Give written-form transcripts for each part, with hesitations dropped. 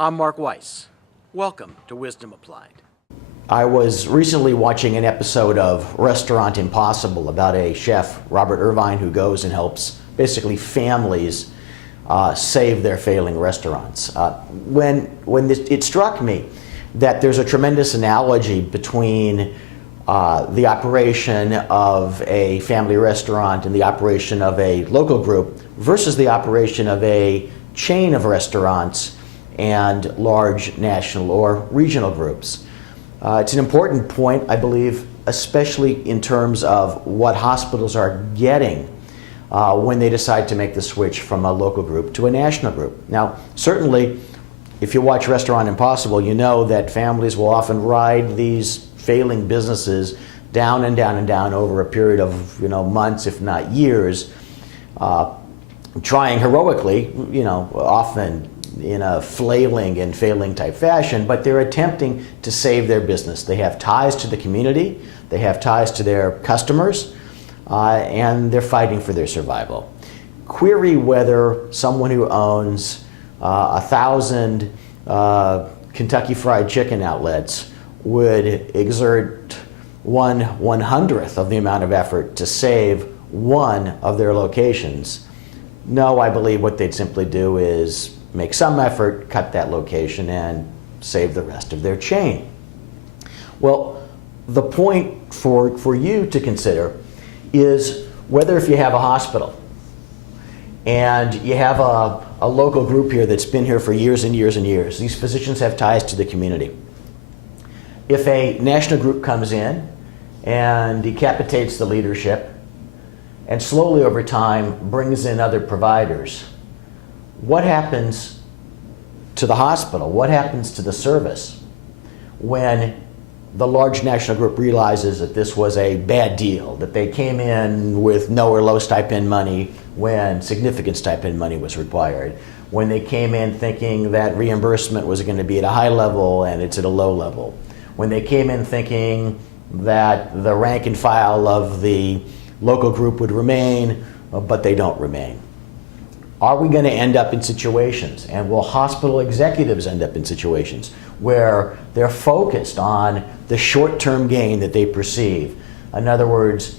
I'm Mark Weiss. Welcome to Wisdom Applied. I was recently watching an episode of Restaurant Impossible about a chef, Robert Irvine, who goes and helps basically families save their failing restaurants. It struck me that there's a tremendous analogy between the operation of a family restaurant and the operation of a local group versus the operation of a chain of restaurants and large national or regional groups. It's an important point, I believe, especially in terms of what hospitals are getting when they decide to make the switch from a local group to a national group. Now, certainly, if you watch Restaurant Impossible, you know that families will often ride these failing businesses down and down and down over a period of months, if not years, trying heroically, often in a flailing and failing type fashion, but they're attempting to save their business. They have ties to the community, they have ties to their customers, and they're fighting for their survival. Query whether someone who owns 1,000 Kentucky Fried Chicken outlets would exert 1/100th of the amount of effort to save one of their locations. No, I believe what they'd simply do is make some effort, cut that location, and save the rest of their chain. Well, the point for you to consider is whether if you have a hospital and you have a local group here that's been here for years and years and years, these physicians have ties to the community. If a national group comes in and decapitates the leadership and slowly over time brings in other providers, what happens to the hospital? What happens to the service when the large national group realizes that this was a bad deal, that they came in with no or low stipend money when significant stipend money was required, when they came in thinking that reimbursement was going to be at a high level and it's at a low level, when they came in thinking that the rank and file of the local group would remain, but they don't remain? Are we going to end up in situations, and will hospital executives end up in situations where they're focused on the short-term gain that they perceive? In other words,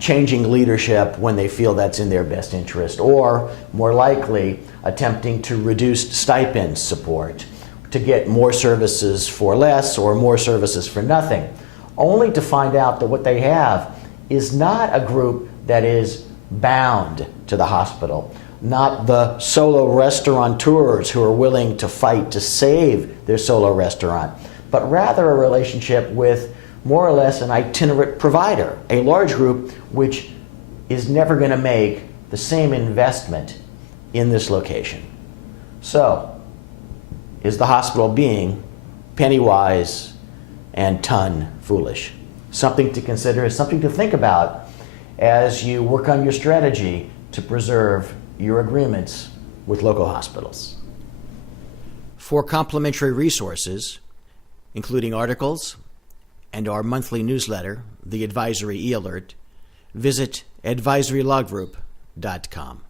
changing leadership when they feel that's in their best interest, or more likely attempting to reduce stipend support to get more services for less or more services for nothing, only to find out that what they have is not a group that is bound to the hospital, not the solo restaurateurs who are willing to fight to save their solo restaurant, but rather a relationship with more or less an itinerant provider, a large group which is never going to make the same investment in this location. So, is the hospital being penny wise and ton foolish? Something to consider, something to think about as you work on your strategy to preserve your agreements with local hospitals. For complimentary resources, including articles and our monthly newsletter, the Advisory E-Alert, visit advisorylawgroup.com.